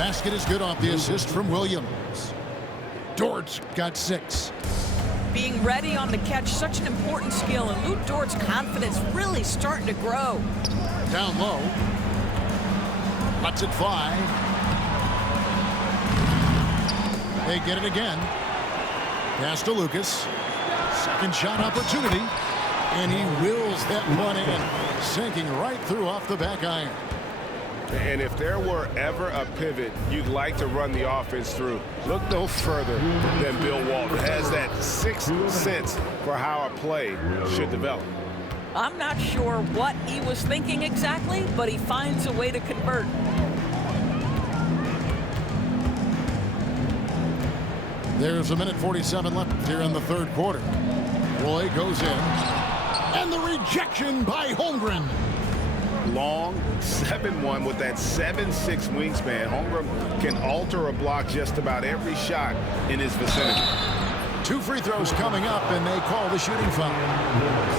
Basket is good off the assist from Williams. Dort's got 6. Being ready on the catch, such an important skill, and Lu Dort's confidence really starting to grow. Down low. Lets it fly. They get it again. Pass to Lucas. Second shot opportunity. And he wills that one in. Sinking right through off the back iron. And if there were ever a pivot you'd like to run the offense through, look no further than Bill Walton. Has that sixth sense for how a play should develop. I'm not sure what he was thinking exactly, but he finds a way to convert. There's 1:47 left here in the third quarter. Roy goes in. And the rejection by Holmgren. Long 7-1 with that 7'6" wingspan. Holmgren can alter a block just about every shot in his vicinity. 2 free throws coming up, and they call the shooting foul.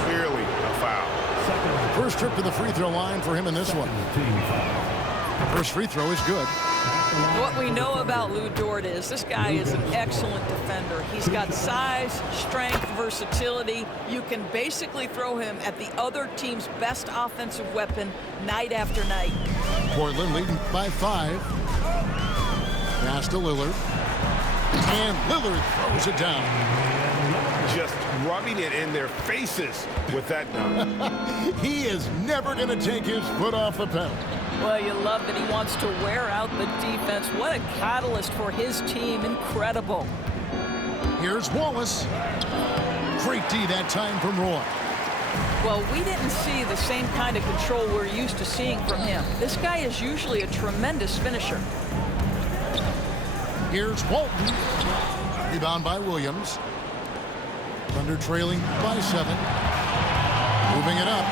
Clearly a foul. First trip to the free throw line for him in this one. First free throw is good. What we know about Lu Dort is this guy is an excellent defender. He's got size, strength, versatility. You can basically throw him at the other team's best offensive weapon night after night. Portland leading by 5. Pass to Lillard. And Lillard throws it down. Just rubbing it in their faces with that dunk. He is never going to take his foot off the pedal. Well, you love that he wants to wear out the defense. What a catalyst for his team. Incredible. Here's Wallace. Great D that time from Roy. Well, we didn't see the same kind of control we're used to seeing from him. This guy is usually a tremendous finisher. Here's Walton. Rebound by Williams. Thunder trailing by 7. Moving it up.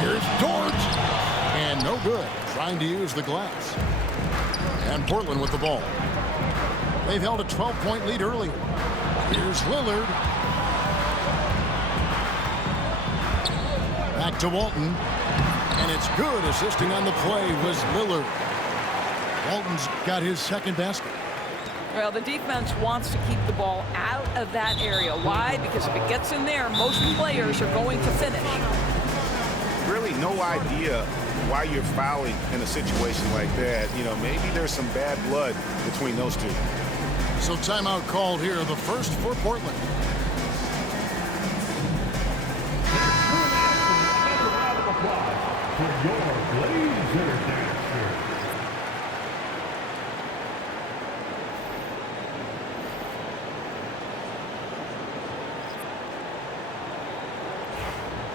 Here's Dort. And no good. Trying to use the glass. And Portland with the ball. They've held a 12-point lead earlier. Here's Lillard. Back to Walton. And it's good. Assisting on the play was Lillard. Walton's got his second basket. Well, the defense wants to keep the ball out of that area. Why? Because if it gets in there, most players are going to finish. Really no idea why you're fouling in a situation like that. You know, maybe there's some bad blood between those two. So timeout called here, the first for Portland.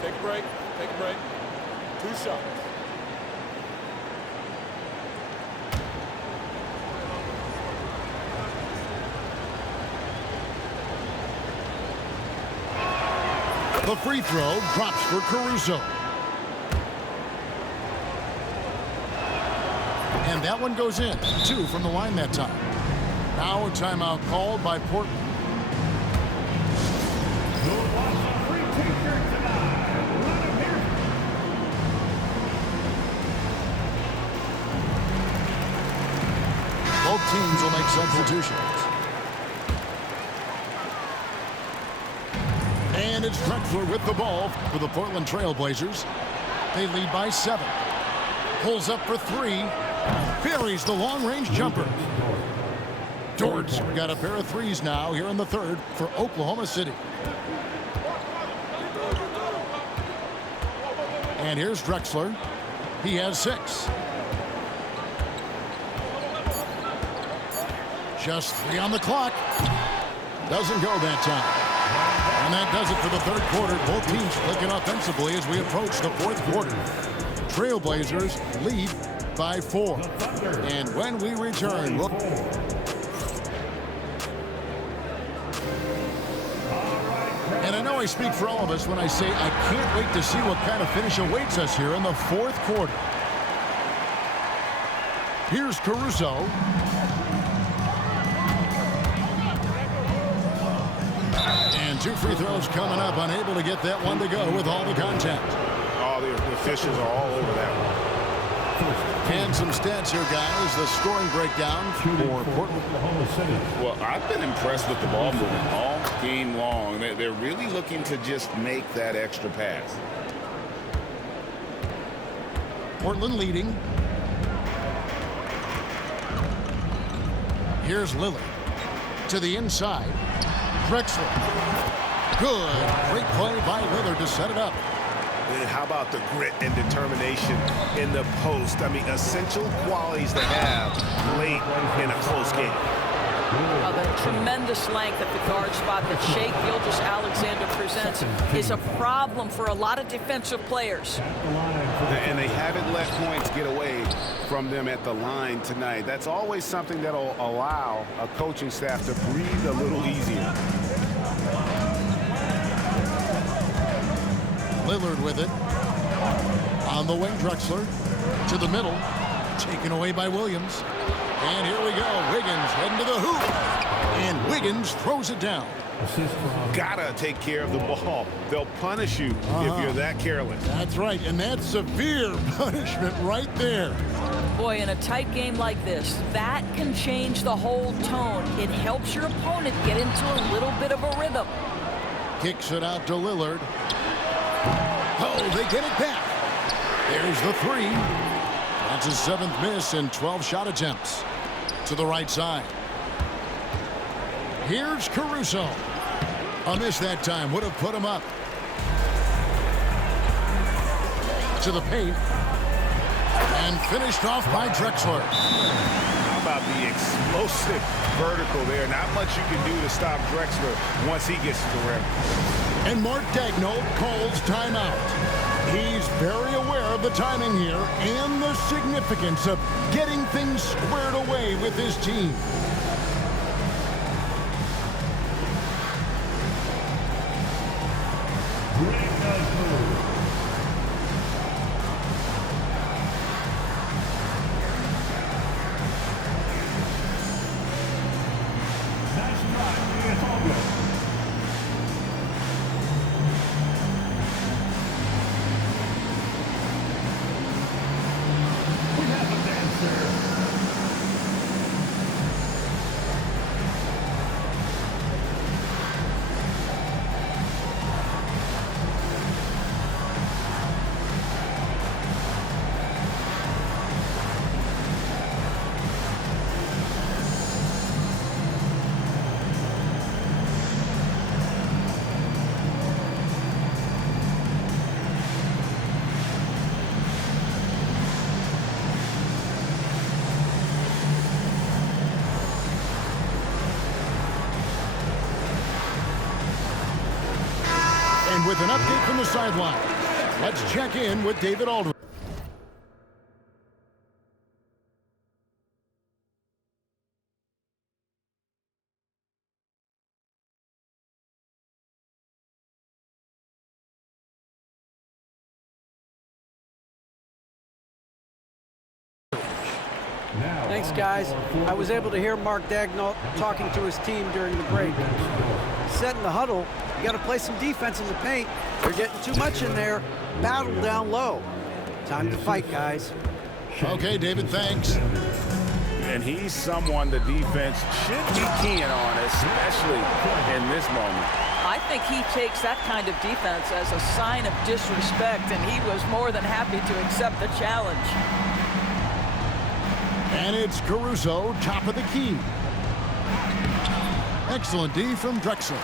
Take a break. Take a break. 2 shots. The free throw drops for Caruso. And that one goes in. 2 from the line that time. Now a timeout called by Portland. Both teams will make substitutions. And it's Drexler with the ball for the Portland Trail Blazers. They lead by 7. Pulls up for 3. Buries the long-range jumper. Dort's got a pair of threes now here in the third for Oklahoma City. And here's Drexler. He has 6. Just 3 on the clock. Doesn't go that time. And that does it for the third quarter. Both teams clicking offensively as we approach the fourth quarter. Trailblazers lead by 4. And when we return, we'll... And I know I speak for all of us when I say I can't wait to see what kind of finish awaits us here in the fourth quarter. Here's Caruso. And 2 free throws coming up. Unable to get that one to go with all the contact. Oh, the officials are all over that one. And some stats here, guys. The scoring breakdown for Portland. Well, I've been impressed with the ball movement all game long. They're really looking to just make that extra pass. Portland leading. Here's Lillard to the inside. Drexler. Good. Great play by Lillard to set it up. And how about the grit and determination in the post? I mean, essential qualities to have late in a close game. The tremendous length at the guard spot that Shai Gilgeous-Alexander presents is a problem for a lot of defensive players. And they haven't let points get away from them at the line tonight. That's always something that'll allow a coaching staff to breathe a little easier. Lillard with it. On the wing, Drexler to the middle. Taken away by Williams. And here we go. Wiggins heading to the hoop. And Wiggins throws it down. Gotta take care of the ball. They'll punish you if you're that careless. That's right. And that's severe punishment right there. Boy, in a tight game like this, that can change the whole tone. It helps your opponent get into a little bit of a rhythm. Kicks it out to Lillard. Oh, they get it back. There's the three. That's his 7th miss in 12 shot attempts. To the right side. Here's Caruso. A miss that time would have put him up. To the paint. And finished off by Drexler. How about the explosive vertical there? Not much you can do to stop Drexler once he gets to the rim. And Mark Daigneault calls timeout. He's very aware of the timing here and the significance of getting things squared away with his team. And with an update from the sideline, let's check in with David Aldridge. Thanks, guys. I was able to hear Mark Daigneault talking to his team during the break. He said in the huddle, you got to play some defense in the paint. You're getting too much in there. Battle down low. Time to fight, guys. Okay, David, thanks. And he's someone the defense should be keying on, especially in this moment. I think he takes that kind of defense as a sign of disrespect, and he was more than happy to accept the challenge. And it's Caruso, top of the key. Excellent D from Drexler.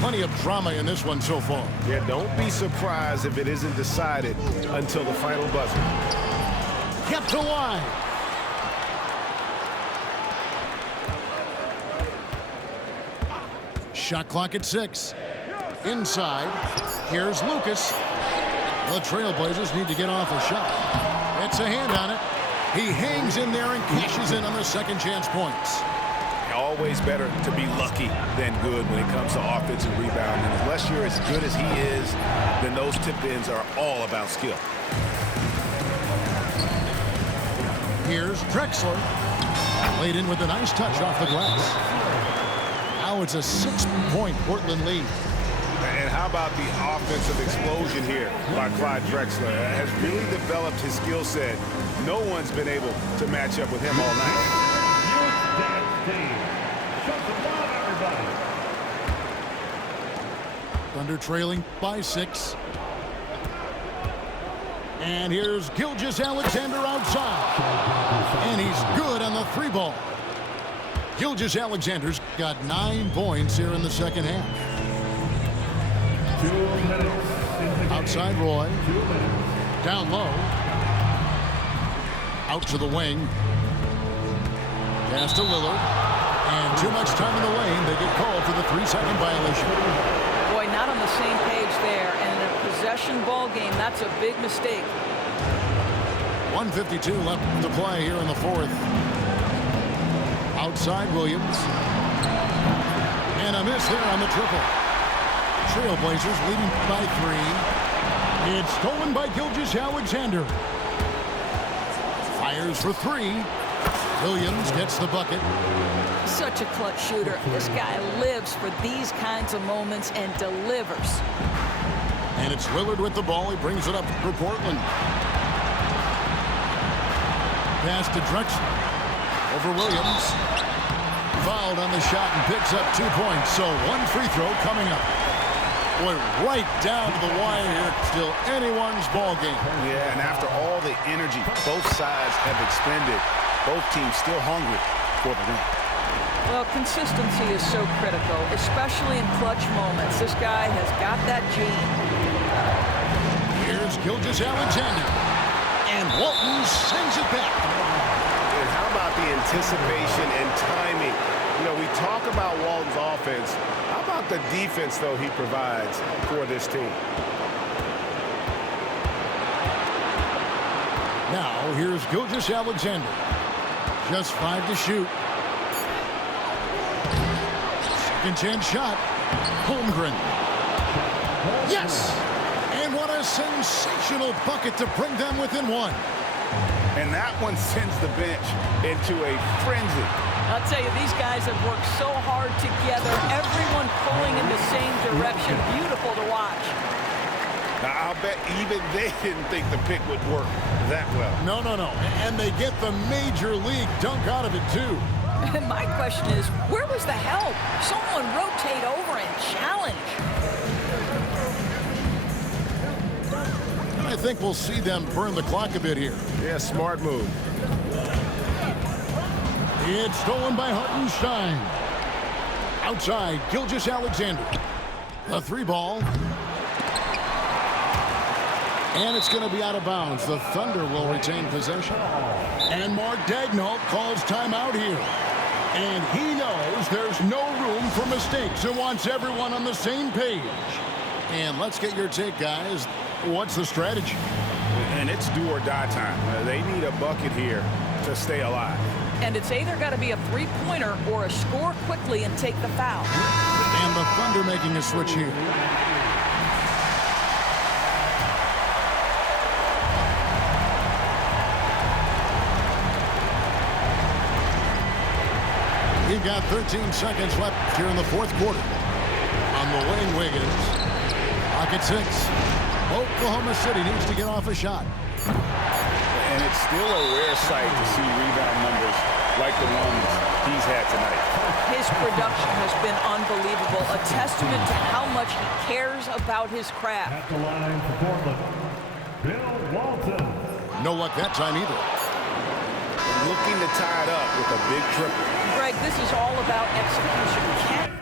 Plenty of drama in this one so far. Yeah, don't be surprised if it isn't decided until the final buzzer. Kept alive. Shot clock at 6. Inside. Here's Lucas. The Trailblazers need to get off a shot. It's a hand on it. He hangs in there and cashes in on the second chance points. Always better to be lucky than good when it comes to offensive rebounding. Unless you're as good as he is, then those tip-ins are all about skill. Here's Drexler. Laid in with a nice touch off the glass. Now it's a 6-point Portland lead. And how how about the offensive explosion here by Clyde Drexler? Has really developed his skill set. No one's been able to match up with him all night. Thunder trailing by 6. And here's Gilgeous-Alexander outside. And he's good on the 3-ball. Gilgeous-Alexander's got 9 points here in the second half. 2 minutes. Outside Roy. Down low. Out to the wing. Pass to Lillard. And too much time in the lane. They get called for the 3-second violation. Boy, not on the same page there. And in a possession ball game, that's a big mistake. 1:52 left to play here in the 4th. Outside Williams. And a miss there on the triple. Trailblazers leading by 3. It's stolen by Gilgeous-Alexander. Fires for 3. Williams gets the bucket. Such a clutch shooter. This guy lives for these kinds of moments and delivers. And it's Lillard with the ball. He brings it up for Portland. Pass to Drexler. Over Williams. Fouled on the shot and picks up 2 points. So 1 free throw coming up. Boy, right down to the wire here. Still anyone's ball game. Yeah, and after all the energy both sides have expended, both teams still hungry for the win. Well, consistency is so critical, especially in clutch moments. This guy has got that gene. Here's Gilgeous-Alexander. And Walton sends it back. And how about the anticipation and timing? You know, we talk about Walton's offense. How about the defense, though, he provides for this team? Now, here's Gilgeous-Alexander. Just 5 to shoot. Second chance shot. Holmgren. Yes! And what a sensational bucket to bring them within 1. And that one sends the bench into a frenzy. I'll tell you, these guys have worked so hard together. Everyone pulling in the same direction. Beautiful to watch. Now, I'll bet even they didn't think the pick would work that well. No. And they get the major league dunk out of it, too. My question is, where was the help? Someone rotate over and challenge. I think we'll see them burn the clock a bit here. Yeah, smart move. It's stolen by Hartenstein. Outside, Gilgeous-Alexander. The 3-ball. And it's going to be out of bounds. The Thunder will retain possession. And Mark Daigneault calls timeout here. And he knows there's no room for mistakes and wants everyone on the same page. And let's get your take, guys. What's the strategy? And it's do or die time. They need a bucket here to stay alive. And it's either got to be a 3-pointer or a score quickly and take the foul. And the Thunder making a switch here. We've got 13 seconds left here in the 4th quarter. On the wing, Wiggins. Pocket 6. Oklahoma City needs to get off a shot. And it's still a rare sight to see rebound numbers like the ones he's had tonight. His production has been unbelievable, a testament to how much he cares about his craft. At the line for Portland, Bill Walton. No luck that time either. Looking to tie it up with a big triple. Greg, this is all about execution.